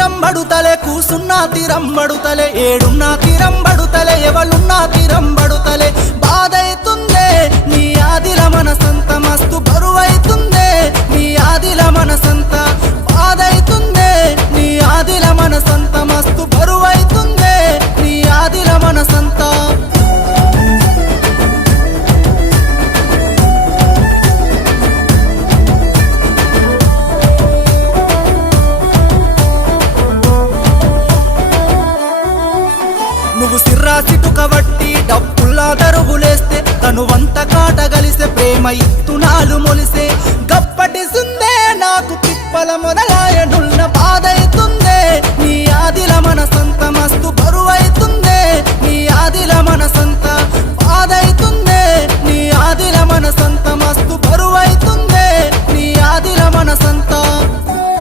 తీరంబడుతలే కూసున్నా తీరంబడుతలే ఏడున్నా తీరంబడుతలే ఎవలున్నా తీరంబడుతలే బాధైతుందే నీ ఆదిల మనసంత మస్తు బరువైతుందే నీ ఆదిల మనసంత బాధైతుందే నీ ఆదిల మనసంత మస్తు బరువైతుందే నీ ఆదిల మనసంత నువ్వు సిర్రాసిటు కబట్టి డబ్బుల్లా దరుగులేస్తే తను వంత కాటగలిసే ప్రేమ ఇత్తునాలు మొలిసే గప్పటి సుందే నాకు తిప్పల మొదలాయనున్న బాధైతుందే నీ ఆదిల మనసంత మస్తు బరువైతుందే నీ ఆదిల మనసంత బాధైతుందే నీ ఆదిల మనసంత మస్తు బరువైతుందే నీ ఆదిల మనసంత